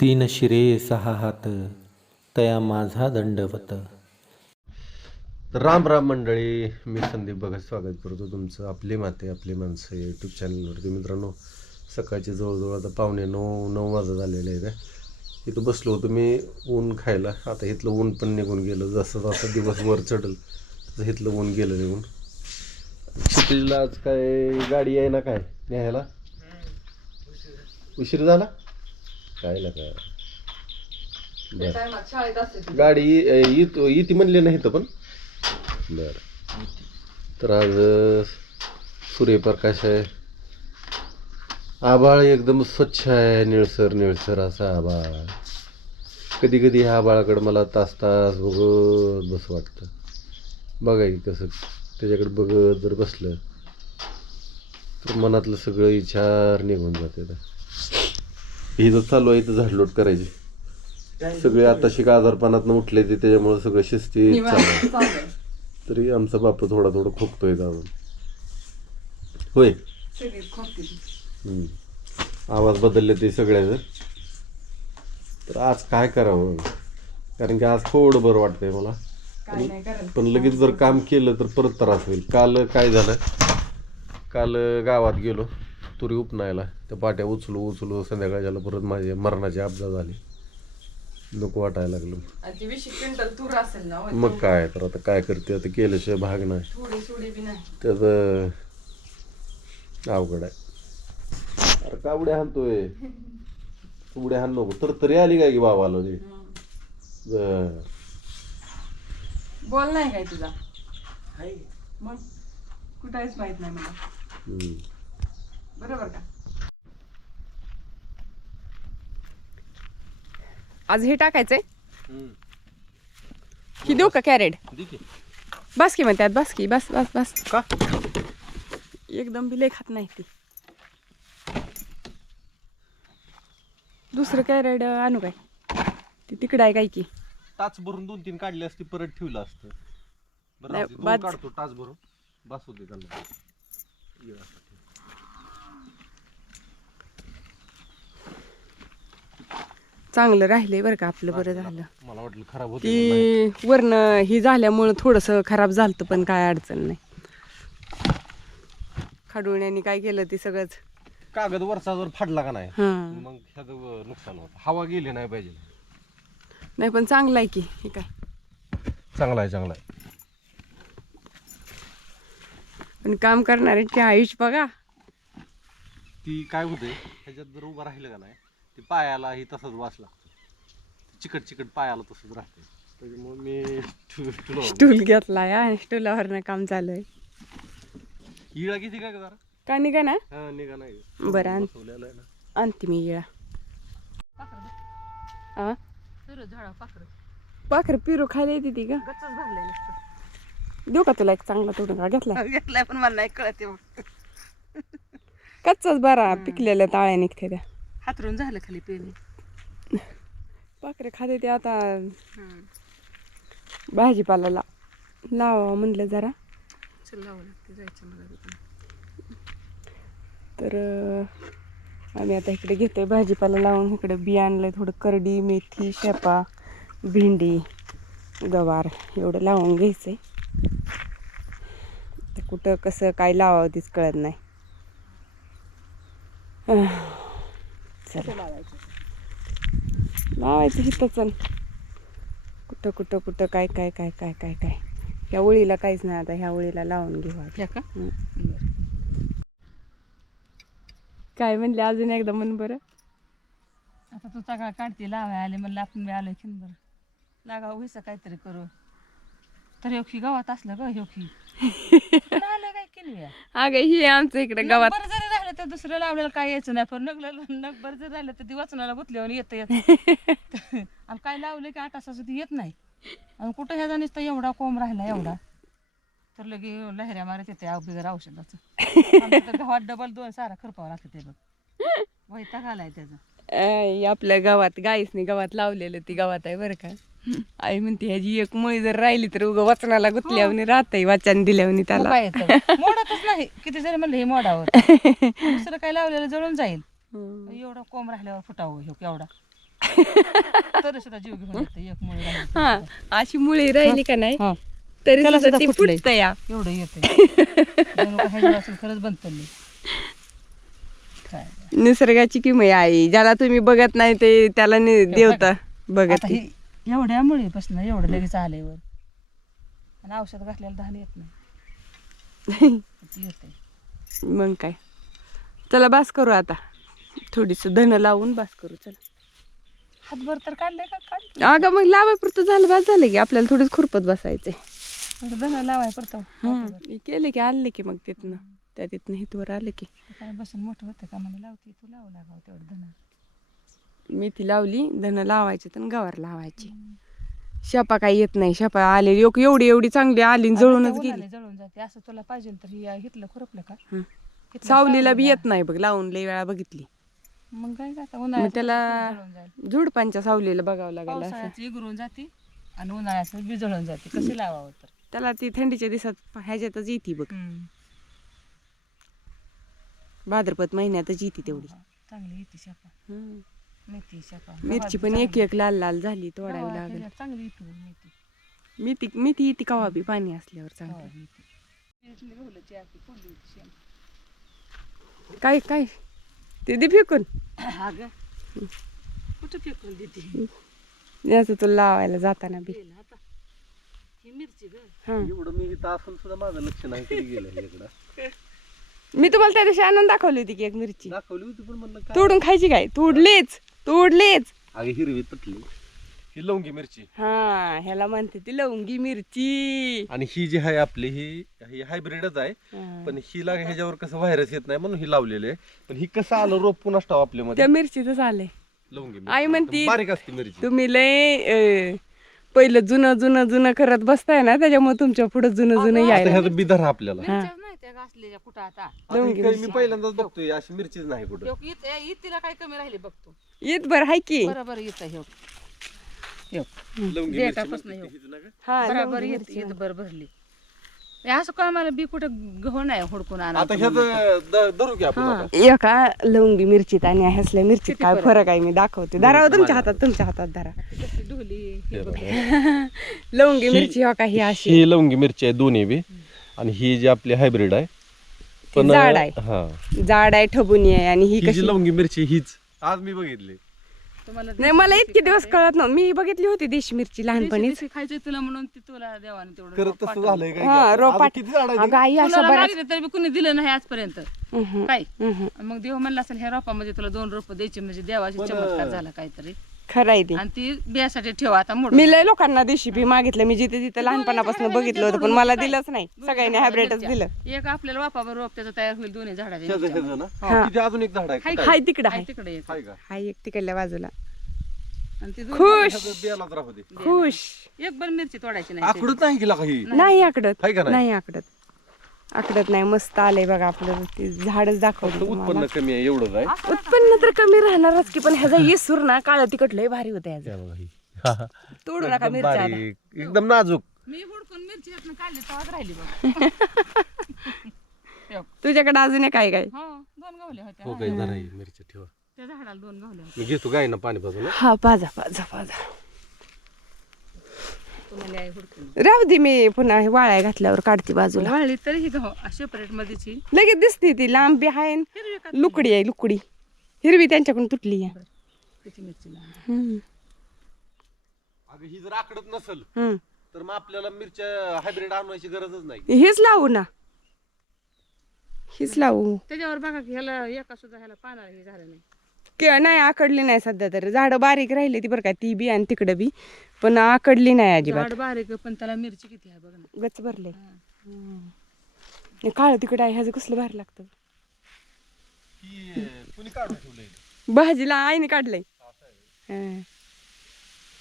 तीन शिरे सहा हात तया माझा दंडवत. राम राम मंडळी मी संदीप भगत स्वागत करतो तुमचं आपली माते आपली माणसं यूट्यूब चॅनलवरती मित्रांनो सकाळचे जवळजवळ आता पावणे नऊ नऊ वाजत झालेले आहेत. इथं बसलो होतो मी ऊन खायला. आता इथलं ऊन पण निघून गेलं. जसं जसं दिवस वर चढल तसं इथलं ऊन गेलं निघून क्षितिजला आज काय गाडी आहे ना काय न्यायला? उशीर झाला? काय काय. बरं. गाडी अ, येत येते म्हणले नाही तर पण. बरं. तर आज अ, सूर्यप्रकाश आहे. आभाळ एकदम स्वच्छ आहे निळसर निळसर असा आभाळ. कधी कधी ह्या आभाळाकडे मला तास तास बघत बस वाटतं. बघा की कसं त्याच्याकडे बघत जर बसलं तर मनातलं सगळं विचार निघून जाते. इथं चालू आहे इथं झाडलोट करायची. सगळे आता शिका आजारपणात उठले ते त्याच्यामुळे सगळं शिस्ती चालू आहे. तरी आमचा बाप थोडा थोडा खोकतोय अजून होय? हम्म. आवाज बदलले ते सगळ्याचं. तर आज काय करावं? कारण की आज थोडं बरं वाटतंय मला. पण लगेच जर काम केलं तर परत त्रास होईल. काल काय झालं? काल गावात गेलो. तुरी उपनायला. त्या पाट्या उचलू उचलू संध्याकाळच्याला परत माझे मरणाची अपघात झाली. नको वाटायला लागलं. आणि ती वीस क्विंटल तूर असेल ना होय. मग काय तर आता काय करते आता केल्याशिवाय भाग नाही. थोडी थोडी बी नाही. त्याचं अवघड आहे. अरे का उड्या हाणतोय. उड्या हाण नको. तर तरी आली काय की बाबाला ती. बोल नाही काय तुझा? मग कुठाच माहीत नाही मला. हम्म. बरोबर का? आज हे टाकायचंय? ही देऊ का कॅरेट बस की मग त्यात बस की बस बस बस. का? एकदम बी लय खात नाही ती. दुसरं कॅरेट आणू काय? ती तिकडं आहे काय की? टाच भरून दोन तीन काढले असते परत ठेवलं असतं. बरं नाही, राहू दे, दोन बाद- काढतो टाच भरून. बस होते त्यांना ये असं. चांगलं राहिलंय बरं का आपलं बरं झालं. मला वाटलं खराब होते ती वरनं ही झाल्यामुळं थोडंसं खराब झालं पण काय अडचण नाही. खाडुण्याने काय केलं ते सगळंच? कागद वरचा जर फाडला का नाही हां. मग ह्याचं नुकसान होतं. हवा गेली नाही पाहिजे. नाही पण चांगलं आहे की हे काय? चांगला आहे चांगला आहे. पण काम करणाऱ्याचे आयुष बघा. ती काय होते ह्याच्यात जर उभं राहिलं का नाही ती पायाला ही तसंच वास लागतो चिकट चिकट पायाला तसंच राहते त्याच्यामुळे मी. स्टूल घेतला या स्टूलावरनं काम चालू आहे इळा किती काय जरा? का निघा ना? हा निघा नाही बरं आण बसवलेलं आहे ना. आणते मी येळा आ? पाखर. पिरू खायला येते ती का देऊ का तुला एक चांगला तोडून? का घेतला? घेतलाय पण मला नाही कळत आहे. कच्चाच बरा पिकलेल्या ताळ्या निघते त्या. हातरून झालं खाली पेली पाखरे खाते ते आता भाजीपाला ला लावा म्हणलं जरा. चल लावं लागते जायचं मला. तर अं, आम्ही आता इकडे घेतोय भाजीपाला लावून. इकडे बी आणलंय थोडं करडी मेथी शेपा भेंडी गवार एवढं लावून घ्यायचंय. तर कुठं कसं काय लावावं तीच कळत नाही. चला. लावायचं हिथंच कुठं कुठं कुठं काय काय काय काय काय काय. ह्या ओळीला काहीच नाही आता ह्या ओळीला लावून घेऊ का. काय म्हणले अजून एकदा म्हण बरं? आता तू सगळा काढते लावाय आले म्हणलं आपण बी आलोय खिन बरं. लागा व्हायचं काहीतरी करू. तर योखी गावात असलं ग योखी आलं काय केली? अगं ही आमचं इकडे गावात. तर दुसरं लावलेलं काय यायचं नाही. पण नगलं नग बरं जरी राहिलं तर ती वाचनाला गुतल्यावर येतं येत आणि काय लावलं की आठ तासाचं ती येत नाही. आणि कुठं ह्याचा नुसतं एवढा कोंब राहिला एवढा. तर लगे लहऱ्या मारत येते बिगर औषधाचं. तर गावात डबल दोन सारा खरपावं लागतं ते बघ. वैताग आलाय त्याचा. आपल्या गावात गाईसनी गावात लावलेलं ती गावात आहे बरं का. आई म्हणते ह्याची एक मुळी जर राहिली तर उगं वचनाला गुतल्यावनी राहतंय वाचन दिल्यावनी त्याला. येतं? मोडतच नाही. किती जरी म्हणलं हे मोडावर. दुसरं काय लावलेलं जळून जाईल. हम्म. एवढा कोंब राहिल्यावर फुटावं ह्यो केवढा. तरी सुद्धा जीव घेऊन येते एक मुळे. हा. अशी मुळी राहिली का नाही हा. तरी त्याला सुद्धा सुद्धा ती फुटलंय. फुटतं या. एवढं येते असेल खरंच बनतली काय? निसर्गाची किमया आहे. ज्याला तुम्ही बघत नाही ते त्याला नि- देवता बघत ही एवढ्या मुळे बसणं एवढं लगेच आलंय वर. आणि औषध घातल्याला दहान येत नाही. ती येते मग काय? चला बास करू आता. थोडीस धन लावून बास करू चला. हातभर तर काढले का? काढ अगं मग लावायपुरतं झालं बास झालं की आपल्याला थोडीच खुरपत बसायचंय. धन लावाय पडतो मी केले की आले की मग तिथनं. त्या तिथनं हितवर आले की. काय बसून मोठं होतं का? मला लावते तू लावू लागाव तेवढं धन. मेथी लावली धन लावायची तर गवार लावायची. शपा काही येत नाही शपा आले लोक एवढी एवढी चांगली आली आणि जळूनच गेली. जळून जाते असं तुला पाहिजे तर ही घेतलं खुरपलं का? हं. सावलीला बी. येत नाही बघ लावून लई वेळा बघितली. मग काय का आता मग उन्हाळ्यात त्याला जळून जाईल. झुडपांच्या सावलीला बघावं लागेल असं. पावसाळ्यात इगरून जाते आणि उन्हाळ्यात बी जळून जाते कशी लावावं तर? त्याला ती थंडीच्या दिवसात ह्याच्यातच येते बघ. भाद्रपद महिन्यातच येते तेवढी. चांगली येते शापा. मिरची पण. एक एक लाल लाल झाली तोडावी लागेल. त्याच्यात चांगली येते मेथी. मेथी मेथी येते कवा बी पाणी असल्यावर गव्हात चांगली मेथी. होती शेण. काय काय? ते दे फेकून. अगं कुठं फेकून देते? याचं तुला लावायला जाताना बी. गेलं आता. ही मिरची ग. हं. एवढं मी इथं असून सुद्धा माझं लक्ष नाही कधी गेलं इकडं. मी तुम्हाला त्या दिवशी आणून दाखवली होती की एक मिरची. दाखवली होती पण म्हणलं काय? तोडून खायची काय? तोडलीच. तोडलीच. अगे हिरवी तुटली ही लवंगी मिरची. हा ह्याला म्हणते ती लवंगी मिरची. आणि ही जी आहे आपली ही ही हायब्रिडच आहे. हा. पण हिला ह्याच्यावर कसं व्हायरस येत नाही म्हणून ही लावलेली आहे. पण ही कसं आलं रोप पुन्हा टाव आपल्यामध्ये. त्या मिरचीच आलंय. लवंगी आई. म्हणती- बारीक असते मिरची. तुम्ही लय अं, पहिलं जुनं जुनं जुनं करत बसताय ना त्याच्यामुळे तुमच्यापुढे जुनं जुनं आता यायला ह्याचं बिदर आपल्याला. त्या घासलेल्या कुठं आता? आता ही काही मी पहिल्यांदाच बघतोय अशी मिरचीच नाही कुठं. ह्यो इत- ए, इतीला काय कमी राहिली बघतो येत बरं हाय की. बरोबर येत ह्यो ह्यो. लवंगी देठापासून मिरची ह्यो. म्हणते हीच ना गं? हा बरोबर येत येत बर भरली. हे असं काय मला बी कुठं गहू नाही हुडकून आणा आता ह्याचं द- धरू की आपण आता. एका लवंगी मिरचीत आणि ह्यासल्या मिरचीत काय फरक? आहे मी दाखवते. धरावं तुमच्या हातात तुमच्या हातात धरा. ढोली हे बघा. लवंगी मिरची हो का ही अशी? ही लवंगी मिरची आहे दोन्ही बी. आणि ही जी आपली हायब्रिड आहे पण जाड आहे. हा. जाड आहे ठबुनी आहे आणि ही ही जी कशी लवंगी मिरची हीच. आज मी बघितली. तुम्हाला नाही मला इतके दिवस कळत नव्हतं. मी बघितली होती देशी मिरची लहानपणी खायचं तुला म्हणून ती तुला देवाने तेवढं करत रोप तसं पाठवलं. झालंय काय हा की? रोपाट अजून किती झाड आहे अगं आई अशा बऱ्याच तरी बी कुणी दिलं नाही आजपर्यंत. काय. मग देव म्हणला असेल ह्या रोपामध्ये तुला दोन रोप द्यायची म्हणजे देवाची चमत्कार झाला काहीतरी. खरं आहे ते. आणि ती बियासाठी ठेवा आता मोड मी लय लोकांना देशी बी मागितलं. मी जिथे तिथे लहानपणापासून बघितलं होतं पण मला दिलंच नाही. सगळ्यांनी हायब्रेडच दिलं. एक आपल्याला वापावर रोप त्याचं तयार होईल दोन्ही झाडाचे ह्याचं ना? हा. किती अजून एक झाड आहे? हाय तिकडं हाय तिकडे एक हाय का? हाय एक तिकडल्या बाजूला. आणि ती दोन- खुश. ह्याचं बियालाच राहू दे. खुश. एक बरं मिरची तोडायची नाही आकडत नाही गेला काही? नाही आकडत हाय का नाही? नाही आकडत आकडत नाही मस्त आलंय बघा आपलं ते झाडच दाखवलं तुम्हाला. उत्पन्न कमी आहे एवढंच आहे. उत्पन्न तर कमी राहणारच की पण ह्याचा येसूर ना काळ तिकट लय भारी होतं ह्याचं. त्या बघा ही. हा, हा. तोडू नका एकदम मिरच्या आता. बारीक एकदम नाजूक. मी हुडकून मिरची यातनं काढली तेव्हाच राहिली बघ. हो तुझ्याकडे अजून एक काय? काय दोन गावल्या होत्या. हो काही जरा ही मिरची ठेवा. त्या झाडाला दोन गावल्या होत्या. मी घेतो ना पाणी पाजून हं. हा पाजा पाजा पाजा राहू दे मी पुन्हा हे वाळ्या घातल्यावर काढते बाजूला. वाळली तरी ही सेपरेट मध्येची लगेच दिसते ती लांबी आहे न. लुकडी आहे लुकडी. हिरवी त्यांच्याकडून तुटली आहे. हम्म, अगं ही जर आकडत नसल हम्म. तर मग आपल्याला मिरच्या हायब्रिड आणवायची गरजच नाही. हेच लावू ना. हेच लावू. त्याच्यावर बघा की ह्याला एका सुद्धा ह्याला पाना हे झालं नाही. कि नाही आकडली नाही सध्या तर. झाडं बारीक राहिली ती बरं का ती बी आणि तिकडं बी. पण आकडली नाही अजिबात. झाड बारीक पण त्याला मिरची किती आहे बघ ना. गच भरले. काळ तिकडं आहे ह्याचं कसलं भारी लागतं. ही भाजीला आईने काढलंय.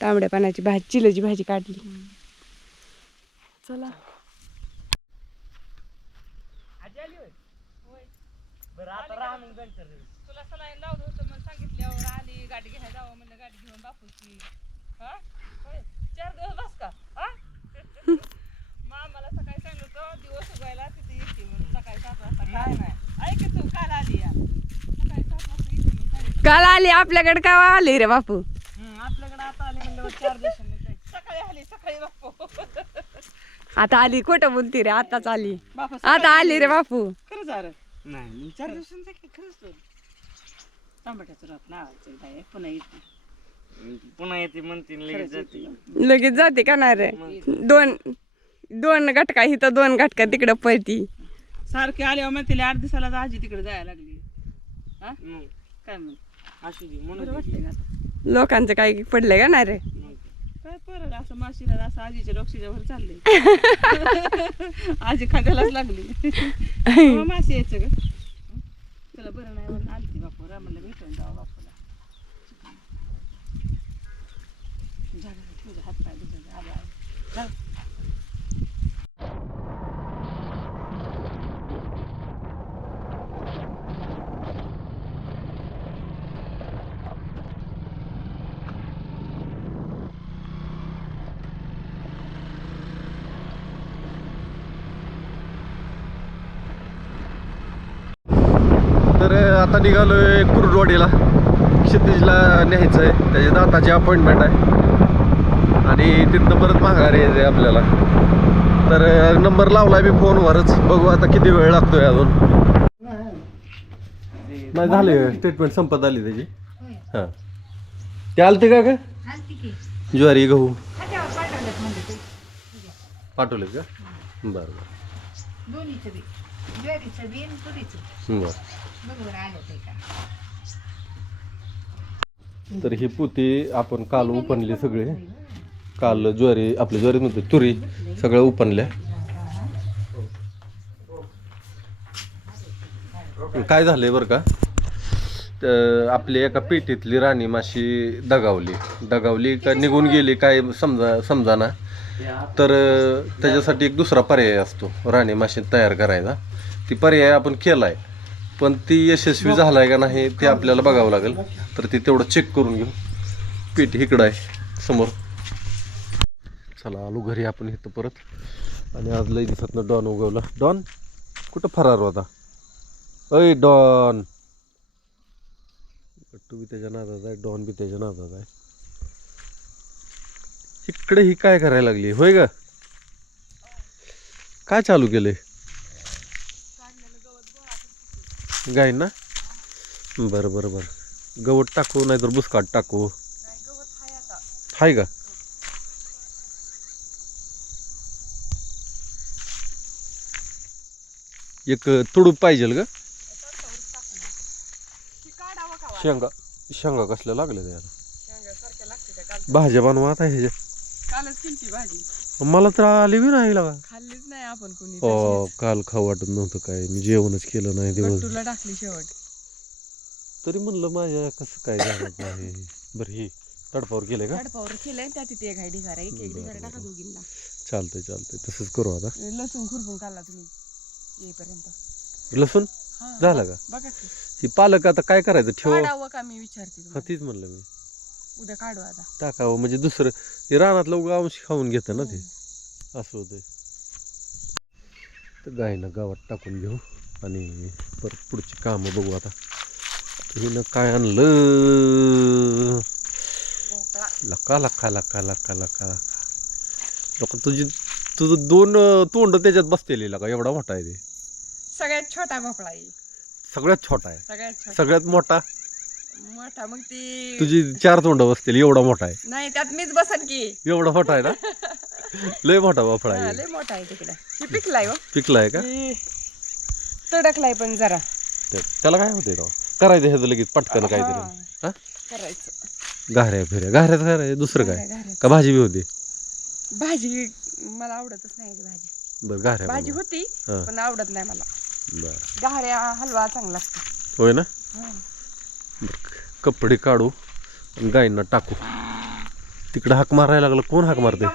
तांबड्या पानाची भाजी चिलाची भाजी काढली. चला. तुला सलाईन लावलं होतं मग सांगितल्यावर आली गाडी घ्यायला जावं म्हणलं गाडी घेऊन बापूची. हा? होय? चार दिवस बस का? हा? मग आम्हाला सकाळी सांगितलं दिवस उगायला तिथे येते म्हणून सकाळी सात वाजता. काय नाही. ऐक तू काल आली या. सकाळी सात वाजता येते म्हणून सांगितलं. काल आली आपल्याकडे का आली रे बापू? सकाळी आली सकाळी बापू. आता आली खोटं बोलती रे आताच आली. बापू आता आली रे बापू. खरंच आलं नाही चार दिवसांचं की? खरंच तर टमाट्याचं रात लावायचं एकदा हे, पुन्हा येते. पुन्हा येते म्हणते लगेच जाते. लगेच जाते का नाही रे? दोन दोन घटका इथं दोन घटका तिकडं पळती. सारखे आल्यावर मग तिला आठ दिवसाला आजी तिकडे जायला लागली. हा? मग? काय मग? असू दे बरं म्हणून का आता? लोकांचं काय पडलंय का नाही रे? काय परत असं माशीला असं आजीच्या डोक्षीच्या वर चाललंय. आजी खाद्यालाच लागली. माशी यायचं ग. तुला बरं नाही म्हणून आलती बापू रामाला भेटून जावं बापूला झालं तुझा हात पाय दुखत आला चल आता निघालोय कुर्डवाडीला. क्षितिजला न्यायचं आहे. त्याची दाताची अपॉइंटमेंट आहे. आणि तिथनं परत माघारी यायचं आहे आपल्याला. तर नंबर लावलाय मी फोनवरच. बघू आता किती वेळ लागतोय अजून. नाही झाले स्टेटमेंट संपत आली त्याची. हां. ते आलते का का. ज्वारी गहू. पाठवले का? बरं बरं. ज्वारीचं तुरीचं बरं बरोबर आलं ते का तर ही पोती आपण काल उपनली सगळे. काल ज्वारी आपल्या ज्वारी नव्हते तुरी सगळ्या उपनल्या. काय झालंय बरं का? तर आपली एका पेटीतली राणी माशी दगावली. दगावली का निघून गेली काय समजा समजाना. तर अं, त्याच्यासाठी एक दुसरा पर्याय असतो राणी माशी तयार करायचा. ती पर्याय आपण केलाय. पण ती यशस्वी झालाय का नाही ते आपल्याला बघावं लागेल. तर ती तेवढं चेक करून घेऊ. पीठ इकडं आहे समोर. चला आलो घरी आपण इथं परत. आणि आज लई दिवसातनं डॉन उगवला. डॉन कुठं फरार होता? अय डॉन गट्टू बी त्याच्या नादात आहे डॉन बी त्याच्या नादात आहे. इकडे ही काय करायला लागली? होय ग? काय चालू केलंय? गाय ना? बरं बरं बरं. गवत टाकू नाहीतर बुसकाट टाकू. हाय का? एक तुडूप पाहिजे ग. शेंगा शेंगा कसल्या लागल्या त्याला भाज्या बनवा आता ह्याच्या. कालच भाजी. मला तर आली बी नाही लागा. खाल्लीच नाही आपण कोणी हो काल खाऊ वाटत नव्हतं काय. मी जेवणच केलं नाही दिवस. तुला टाकली शेवट. तरी म्हणलं माझ्या कसं काय झालं नाही. बरं ही तडपावर गेले का? गडपावर केलंय त्या तिथे एक हायडी करा एक टाका दोघींना. चालतंय चालतंय. तसंच करू आता. लसूण खुरपून काढला तुम्ही येईपर्यंत. लसूण? हा, झालं का? बघा की. ही पालक आता काय करायचं? ठेव. का मी विचारते हा तुम्हाला. तीच म्हणलं मी. उद्या काढू आता. टाकावं म्हणजे दुसरं हे रानातलं उगा अंश खाऊन घेतं ना ते. असं होतंय. तर गायनं गावात टाकून घेऊ आणि परत पुढची कामं बघू आता. हिनं काय आणलं? लका लका लका लका लका लका. लोक तुझी तुझं दोन तोंड त्याच्यात बसतेली लका एवढा मोठा आहे ते. सगळ्यात छोटा भोपळा आहे. सगळ्यात छोटा आहे. सगळ्यात मोठा? मोठा मग ती तुझी चार तोंड बसतेली एवढा मोठा आहे. नाही त्यात मीच बसन की. एवढा मोठा आहे ना? लय मोठा वाफळा हा, आहे लय मोठा आहे तिकडे. पिकलाय हो. पिकलाय का? ही तडकलाय पण जरा. त्याला काय होते राव? करायचं ह्याचं लगेच पटकन काहीतरी. हा? करायचं. घाऱ्या फिऱ्या. घाऱ्यात करायचं दुसरं काय. का भाजी बी होती? भाजी मला आवडतच नाही भाजी. बरं घाऱ्या भाजी बनवा. होती हा. पण आवडत नाही मला. बरं. गहाऱ्या हलवा चांगला लागतो. होय ना? हा. कपडे काढू गायींना टाकू. तिकडं हाक मारायला लागलं. कोण हाक मारते